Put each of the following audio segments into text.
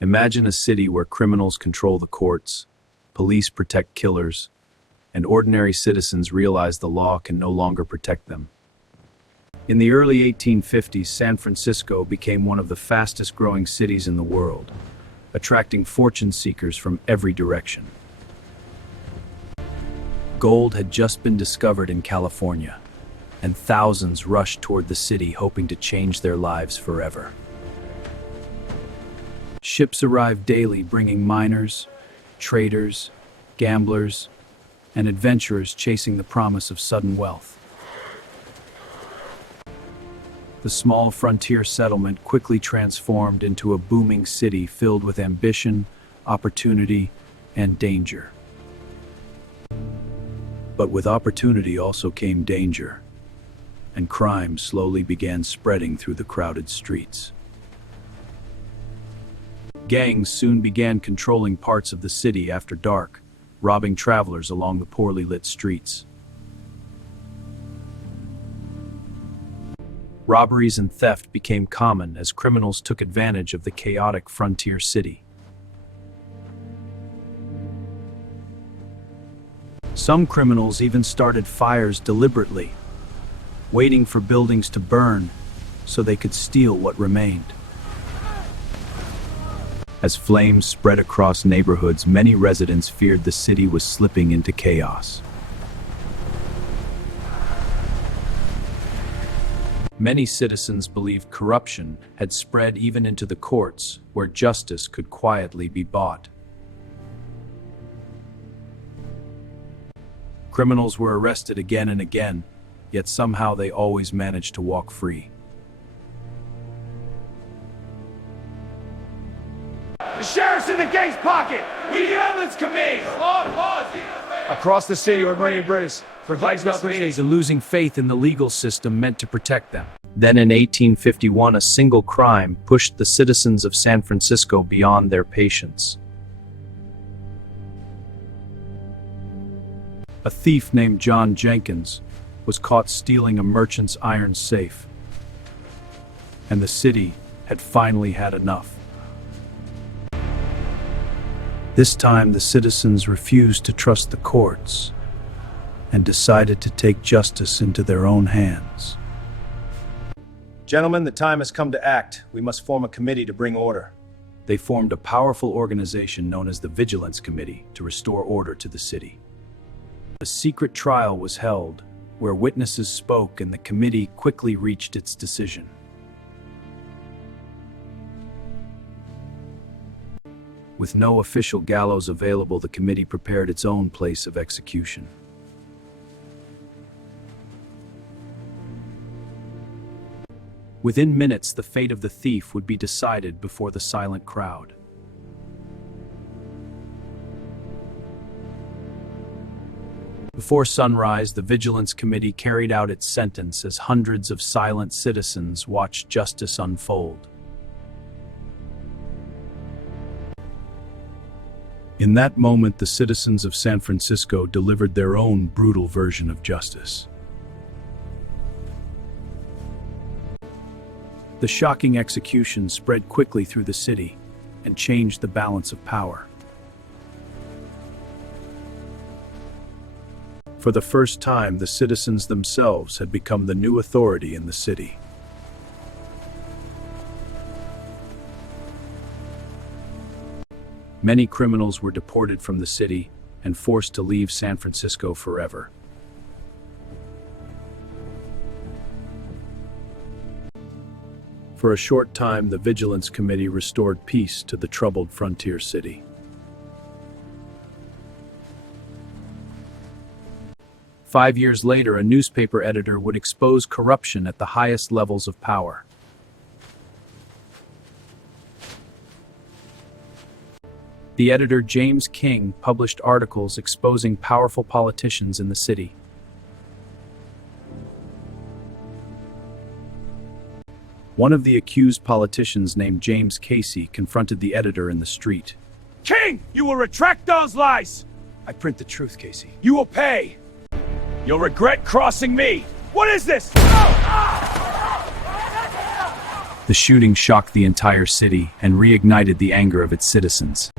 Imagine a city where criminals control the courts, police protect killers, and ordinary citizens realize the law can no longer protect them. In the early 1850s, San Francisco became one of the fastest-growing cities in the world, attracting fortune seekers from every direction. Gold had just been discovered in California, and thousands rushed toward the city hoping to change their lives forever. Ships arrived daily bringing miners, traders, gamblers, and adventurers chasing the promise of sudden wealth. The small frontier settlement quickly transformed into a booming city filled with ambition, opportunity, and danger. But with opportunity also came danger, and crime slowly began spreading through the crowded streets. Gangs soon began controlling parts of the city after dark, robbing travelers along the poorly lit streets. Robberies and theft became common as criminals took advantage of the chaotic frontier city. Some criminals even started fires deliberately, waiting for buildings to burn so they could steal what remained. As flames spread across neighborhoods, many residents feared the city was slipping into chaos. Many citizens believed corruption had spread even into the courts, where justice could quietly be bought. Criminals were arrested again and again, yet somehow they always managed to walk free. The sheriff's in the gang's pocket! Vigilance Committees! Across the city, we're bringing British for Vigilance Committees. And losing faith in the legal system meant to protect them. Then in 1851, a single crime pushed the citizens of San Francisco beyond their patience. A thief named John Jenkins was caught stealing a merchant's iron safe, and the city had finally had enough. This time, the citizens refused to trust the courts and decided to take justice into their own hands. Gentlemen, the time has come to act. We must form a committee to bring order. They formed a powerful organization known as the Vigilance Committee to restore order to the city. A secret trial was held, where witnesses spoke and the committee quickly reached its decision. With no official gallows available, the committee prepared its own place of execution. Within minutes, the fate of the thief would be decided before the silent crowd. Before sunrise, the Vigilance Committee carried out its sentence as hundreds of silent citizens watched justice unfold. In that moment, the citizens of San Francisco delivered their own brutal version of justice. The shocking execution spread quickly through the city and changed the balance of power. For the first time, the citizens themselves had become the new authority in the city. Many criminals were deported from the city and forced to leave San Francisco forever. For a short time, the Vigilance Committee restored peace to the troubled frontier city. Five years later, a newspaper editor would expose corruption at the highest levels of power. The editor, James King, published articles exposing powerful politicians in the city. One of the accused politicians, named James Casey, confronted the editor in the street. King, you will retract those lies! "I print the truth, Casey." You will pay! You'll regret crossing me! What is this? The shooting shocked the entire city and reignited the anger of its citizens.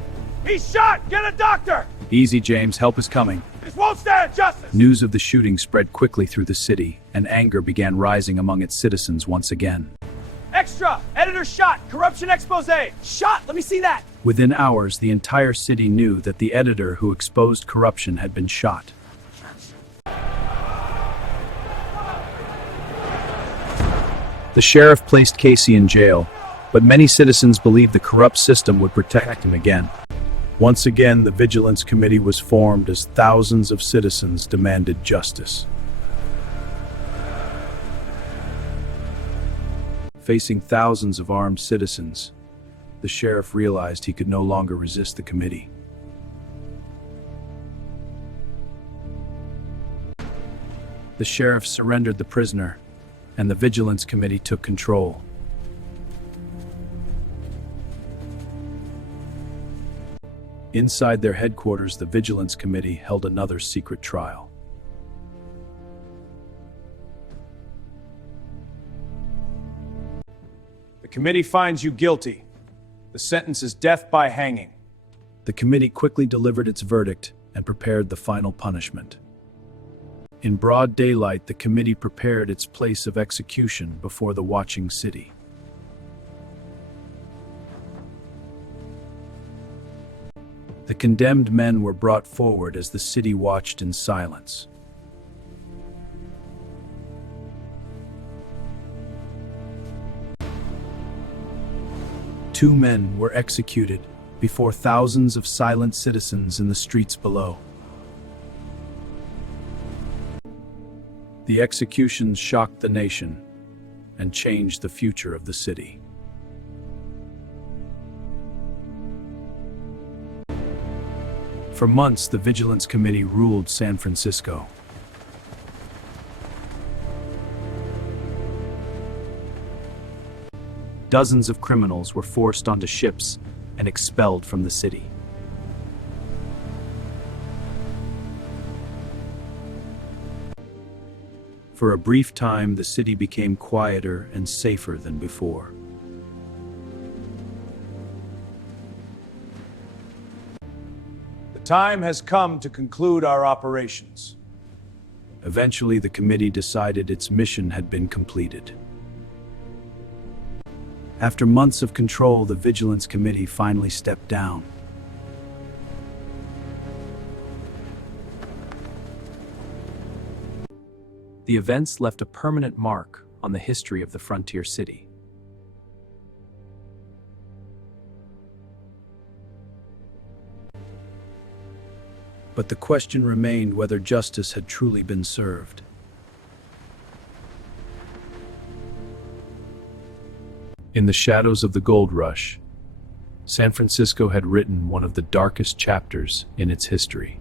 He's shot! Get a doctor! Easy, James, help is coming. This won't stand justice! News of the shooting spread quickly through the city, and anger began rising among its citizens once again. Extra! Editor shot! Corruption expose! Shot! Let me see that! Within hours, the entire city knew that the editor who exposed corruption had been shot. The sheriff placed Casey in jail, but many citizens believed the corrupt system would protect him again. Once again, the Vigilance Committee was formed as thousands of citizens demanded justice. Facing thousands of armed citizens, the sheriff realized he could no longer resist the committee. The sheriff surrendered the prisoner, and the Vigilance Committee took control. Inside their headquarters, the Vigilance Committee held another secret trial. The committee finds you guilty. The sentence is death by hanging. The committee quickly delivered its verdict and prepared the final punishment. In broad daylight, the committee prepared its place of execution before the watching city. The condemned men were brought forward as the city watched in silence. Two men were executed before thousands of silent citizens in the streets below. The executions shocked the nation and changed the future of the city. For months, the Vigilance Committee ruled San Francisco. Dozens of criminals were forced onto ships and expelled from the city. For a brief time, the city became quieter and safer than before. The time has come to conclude our operations. Eventually, the committee decided its mission had been completed. After months of control, the Vigilance Committee finally stepped down. The events left a permanent mark on the history of the frontier city. But the question remained whether justice had truly been served. In the shadows of the gold rush, San Francisco had written one of the darkest chapters in its history.